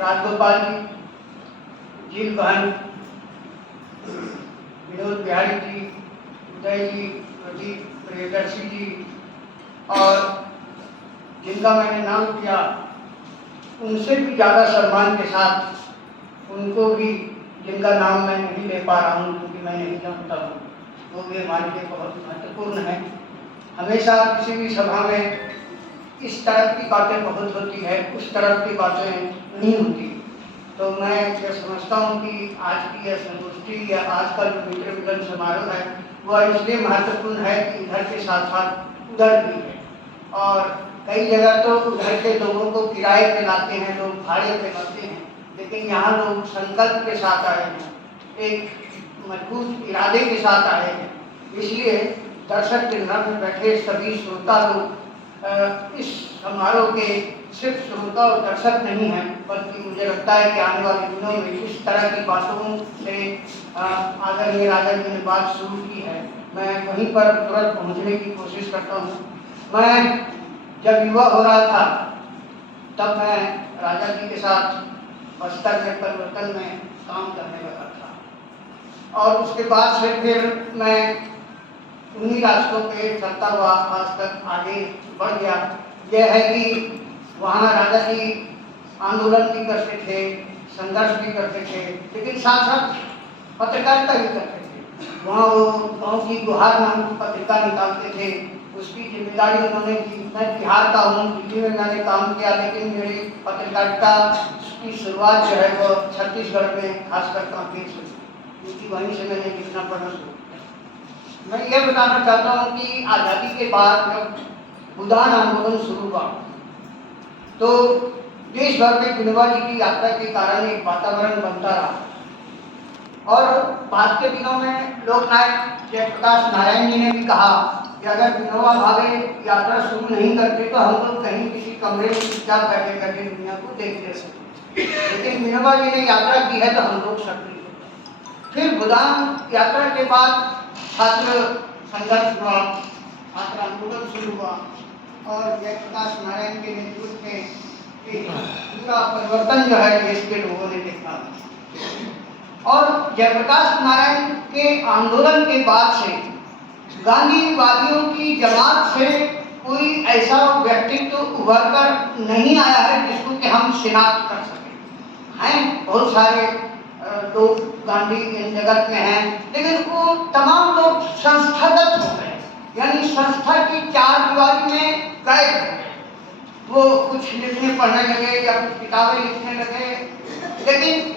राजगोपाल जी, जील बहन, विनोद बिहारी जी, उदय जी, प्रदीप, प्रियदर्शी जी, और जिनका मैंने नाम किया उनसे भी ज़्यादा सम्मान के साथ उनको भी, जिनका नाम मैं नहीं ले पा रहा हूँ क्योंकि मैं नहीं जानता हूँ, वो भी हमारे लिए बहुत महत्वपूर्ण है। हमेशा किसी भी सभा में इस तरह की बातें बहुत होती है, उस तरह की बातें नहीं होती। तो मैं ये समझता हूँ कि आज की यह संगोष्ठी या आज का जो मित्र मिलन समारोह है वह इसलिए महत्वपूर्ण है कि इधर के साथ साथ उधर भी है। और कई जगह तो उधर के लोगों को किराए पे लाते हैं, लोग भाड़े पे लाते हैं, लेकिन यहाँ लोग संकल्प के साथ आए हैं, एक मजबूत इरादे के साथ आए हैं। इसलिए दर्शक के घर में बैठे सभी श्रोता लोग इस समारोह के सिर्फ श्रोता और दर्शक नहीं हैं, बल्कि मुझे लगता है कि आने वाले दिनों में इस तरह की बातों से आदरणीय राजा जी ने बात शुरू की है, मैं वहीं पर तुरंत पहुंचने की कोशिश करता हूं। मैं जब युवा हो रहा था तब मैं राजा जी के साथ बस्तर में परिवर्तन में काम करने लगा था, और उसके बाद से फिर मैं उन्हीं रास्तों पे चलता हुआ आज तक आगे बढ़ गया। यह है कि वहाँ राजा जी आंदोलन भी करते थे, संघर्ष भी करते थे, लेकिन साथ साथ पत्रकारिता भी करते थे। वहाँ वो गाँव की गुहार नाम की पत्रिका निकालते थे, उसकी जिम्मेदारी उन्होंने की। मैं बिहार का हूँ, दिल्ली में मैंने काम किया, लेकिन मेरी पत्रकारिता की शुरुआत जो है वो छत्तीसगढ़ में खासकर कांकेर से, क्योंकि वहीं से मैंने लिखना पढ़ना शुरू किया। मैं ये बताना चाहता हूँ कि आज़ादी के बाद जब भूदान आंदोलन शुरू हुआ तो देश भर में विनोबा जी की यात्रा के कारण एक वातावरण बनता रहा। और बाद के दिनों में लोकनायक जयप्रकाश नारायण जी ने भी कहा कि अगर विनोबा भावे यात्रा शुरू नहीं करते तो हम लोग कहीं किसी कमरे में चुपचाप बैठे बैठे दुनिया को देखते सकते, लेकिन विनोबा जी ने यात्रा की है तो हम लोग सक्रिय होते। फिर भूदान यात्रा के बाद छात्र संघर्ष हुआ, छात्र आंदोलन शुरू हुआ, और जयप्रकाश नारायण के नेतृत्व में पूरा परिवर्तन जो है देश के लोगों ने देखा। और जयप्रकाश नारायण के आंदोलन के बाद से गांधीवादियों की जमात से कोई ऐसा व्यक्तित्व उभर कर नहीं आया है जिसको कि हम शिनाख्त कर सकें। हैं बहुत सारे लोग गांधी जगत में हैं, लेकिन वो तमाम लोग संस्थागत हो गए, यानी संस्था की चार दीवारी में कैद हो गए। वो कुछ लिखने पढ़ने लगे या कुछ किताबें लिखने लगे, लेकिन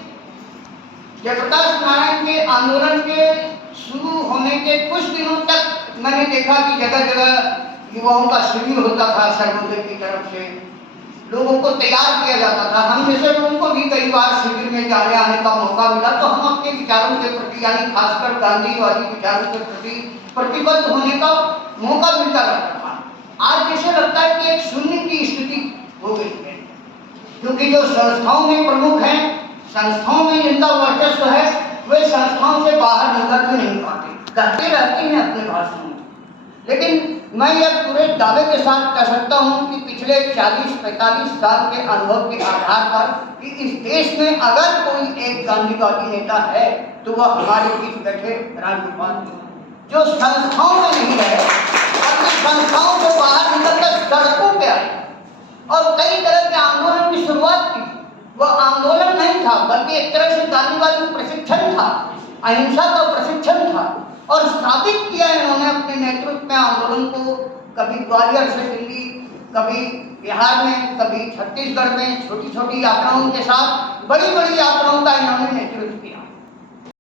जयप्रकाश नारायण के आंदोलन के शुरू होने के कुछ दिनों तक मैंने देखा कि जगह जगह युवाओं का शिविर होता था, सर्वोदय की तरफ से लोगों को तैयार किया जाता था। हम जैसे लोगों को भी कई बार शिविर में जाने आने का मौका मिला, तो हम अपने विचारों के प्रति, यानी खासकर गांधीवादी विचारों के प्रति प्रतिबद्ध होने का मौका मिलता रहता था। आज जैसे लगता है कि एक शून्य की स्थिति हो गई है, क्योंकि जो संस्थाओं में प्रमुख हैं, संस्थाओं में जिनका वर्चस्व है, वे संस्थाओं से बाहर निकल भी नहीं पाते, कहते रहते हैं अपने भाषणों में। लेकिन मैं यह पूरे दावे के साथ कह सकता हूं कि पिछले 40-45 साल के अनुभव के आधार पर कि इस देश में अगर कोई एक गांधीवादी नेता है तो वह हमारे बीच बैठे राजगोपाल जी, जो संस्थाओं में नहीं रहे, अपनी संस्थाओं से बाहर निकलकर सड़कों पे आए और कई तरह के आंदोलन की शुरुआत की। वह आंदोलन नहीं था, बल्कि एक तरह से गांधीवादी प्रशिक्षण था, अहिंसा का प्रशिक्षण था, और स्थापित किया इन्होंने अपने नेतृत्व में आंदोलन को। कभी ग्वालियर से दिल्ली, कभी बिहार में, कभी छत्तीसगढ़ में छोटी छोटी यात्राओं के साथ बड़ी बड़ी यात्राओं का इन्होंने नेतृत्व किया।